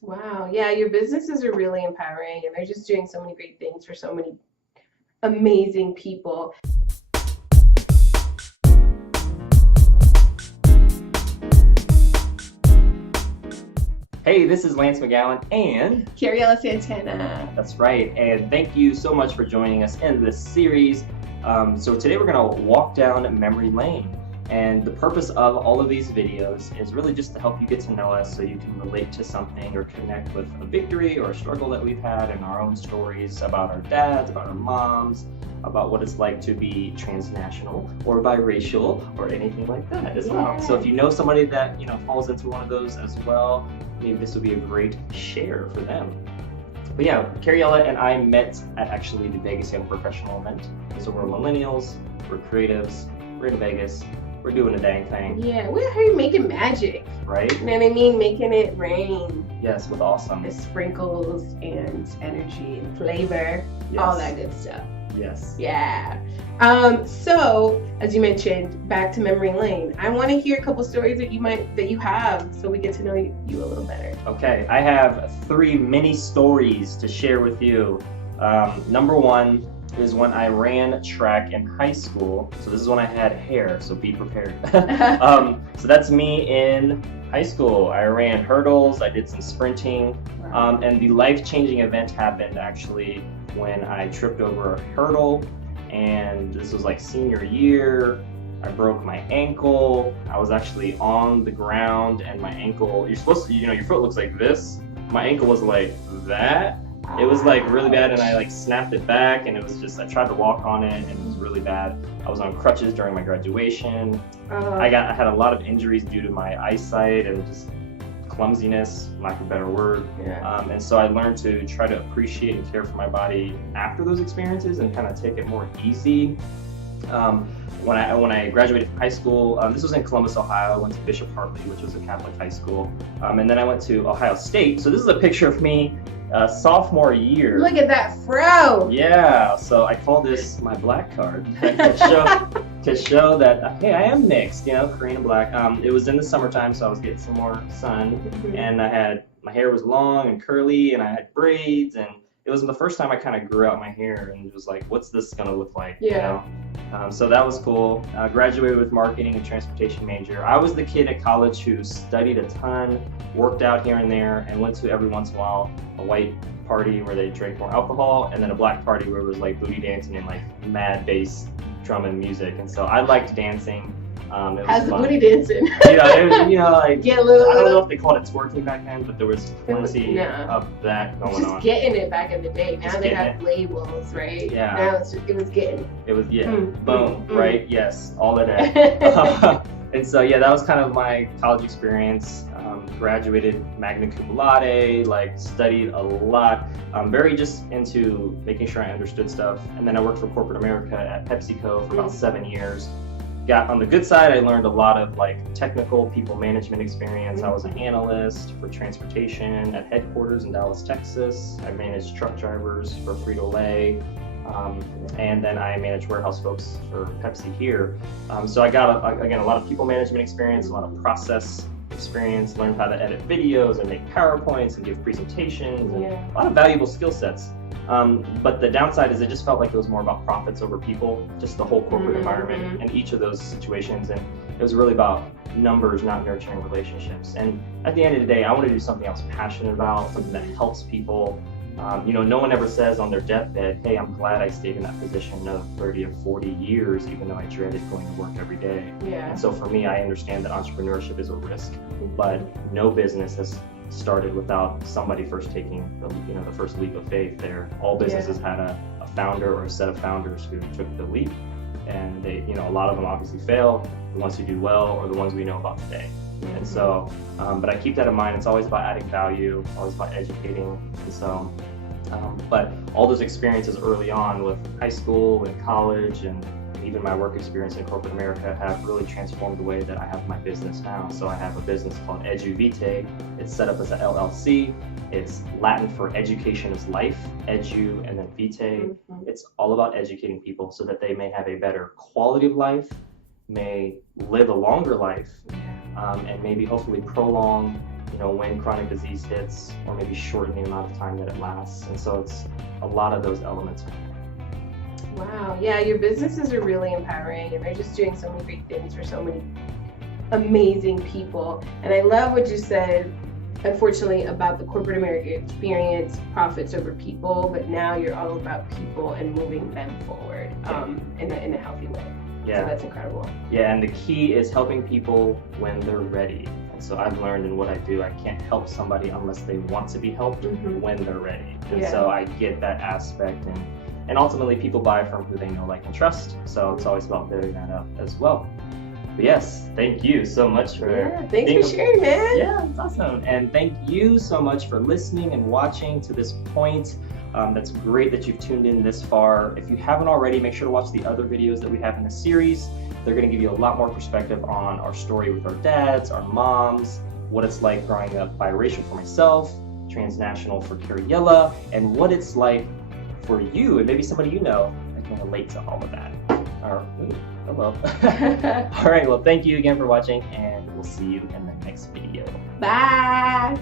Wow. Yeah, your businesses are really empowering and they're just doing so many great things for so many amazing people. Hey, this is Lance McGowan, and Cariella Santana. that's right. And thank you so much for joining us in this series. So today we're going to walk down memory lane. And the purpose of all of these videos is really just to help you get to know us so you can relate to something or connect with a victory or a struggle that we've had in our own stories about our dads, about our moms, about what it's like to be transnational or biracial or anything like that as well. So if you know somebody that falls into one of those as well, maybe this would be a great share for them. But yeah, Cariella and I met at actually the Vegas Young Professional event. So we're millennials, we're creatives, we're in Vegas, we're doing a dang thing. Yeah, we're here making magic. Right? You know what I mean? Making it rain. Yes, with awesome. The sprinkles and energy and flavor, Yes. all that good stuff. Yes. Yeah. So as you mentioned, back to memory lane. I want to hear a couple stories that you have, so we get to know you a little better. Okay, I have 3 mini stories to share with you. Number 1 is when I ran track in high school. So this is when I had hair, so be prepared. So that's me in high school. I ran hurdles, I did some sprinting, and the life-changing event happened actually when I tripped over a hurdle, and this was like senior year. I broke my ankle. I was actually on the ground, and my ankle, you're supposed to, your foot looks like this. My ankle was like that. It was like really bad, and I like snapped it back, and it was just, I tried to walk on it, and it was really bad. I was on crutches during my graduation. I had a lot of injuries due to my eyesight and just clumsiness, lack of a better word. Yeah. And so I learned to try to appreciate and care for my body after those experiences and kind of take it more easy. When I graduated from high school, this was in Columbus, Ohio. I went to Bishop Hartley, which was a Catholic high school. And then I went to Ohio State. So this is a picture of me sophomore year. Look at that fro. Yeah, so I call this my black card to show that, hey, I am mixed, Korean and black. It was in the summertime, so I was getting some more sun, and my hair was long and curly, and I had braids, and it was the first time I kind of grew out my hair and was like, what's this gonna look like? Yeah. So that was cool. Graduated with marketing and transportation major. I was the kid at college who studied a ton, worked out here and there, and went to every once in a while a white party where they drank more alcohol, and then a black party where it was like booty dancing and like mad bass drum and music. And so I liked dancing. How's the booty dancing? Like, Get a little. I don't know if they called it twerking back then, but there was plenty of that going Just on. getting it back in the day. Now Just they getting have labels, right? Yeah. Now it was getting. It was, yeah, Mm, boom, mm, right? Yes, all of that. And so, yeah, that was kind of my college experience. Graduated magna cum laude, like studied a lot. Very just into making sure I understood stuff. And then I worked for corporate America at PepsiCo for about 7 years. Got on the good side, I learned a lot of like technical people management experience. I was an analyst for transportation at headquarters in Dallas, Texas. I managed truck drivers for Frito-Lay. And then I managed warehouse folks for Pepsi here. So I got, a lot of people management experience, a lot of process experience, learned how to edit videos and make PowerPoints and give presentations, and a lot of valuable skill sets. But the downside is it just felt like it was more about profits over people, just the whole corporate environment and each of those situations. And it was really about numbers, not nurturing relationships. And at the end of the day, I want to do something I was passionate about, something that helps people. No one ever says on their deathbed, hey, I'm glad I stayed in that position another 30 or 40 years, even though I dreaded going to work every day. Yeah. And so for me, I understand that entrepreneurship is a risk, but no business has started without somebody first taking the first leap of faith there. All businesses had a founder or a set of founders who took the leap, and they, a lot of them obviously fail. The ones who do well are the ones we know about today. And so, but I keep that in mind. It's always about adding value, always about educating. And so, but all those experiences early on with high school and college and even my work experience in corporate America have really transformed the way that I have my business now. So I have a business called EduVitae. It's set up as an LLC. It's Latin for education is life, edu and then vitae. It's all about educating people so that they may have a better quality of life, may live a longer life, and maybe hopefully prolong when chronic disease hits, or maybe shorten the amount of time that it lasts. And so it's a lot of those elements. Wow. Yeah, your businesses are really empowering, and they're just doing so many great things for so many amazing people. And I love what you said, unfortunately, about the corporate America experience, profits over people, but now you're all about people and moving them forward in a healthy way. Yeah. So that's incredible. Yeah, and the key is helping people when they're ready. And so I've learned in what I do, I can't help somebody unless they want to be helped when they're ready. And so I get that aspect, and ultimately people buy from who they know, like, and trust. So it's always about building that up as well. But yes, thank you so much for thanks for sharing, man. Yeah, it's awesome. And thank you so much for listening and watching to this point. That's great that you've tuned in this far. If you haven't already, make sure to watch the other videos that we have in the series. They're going to give you a lot more perspective on our story with our dads, our moms, what it's like growing up biracial for myself, transnational for Cariella, and what it's like for you and maybe somebody you know that can relate to all of that. Hello. All right, well, thank you again for watching, and we'll see you in the next video. Bye.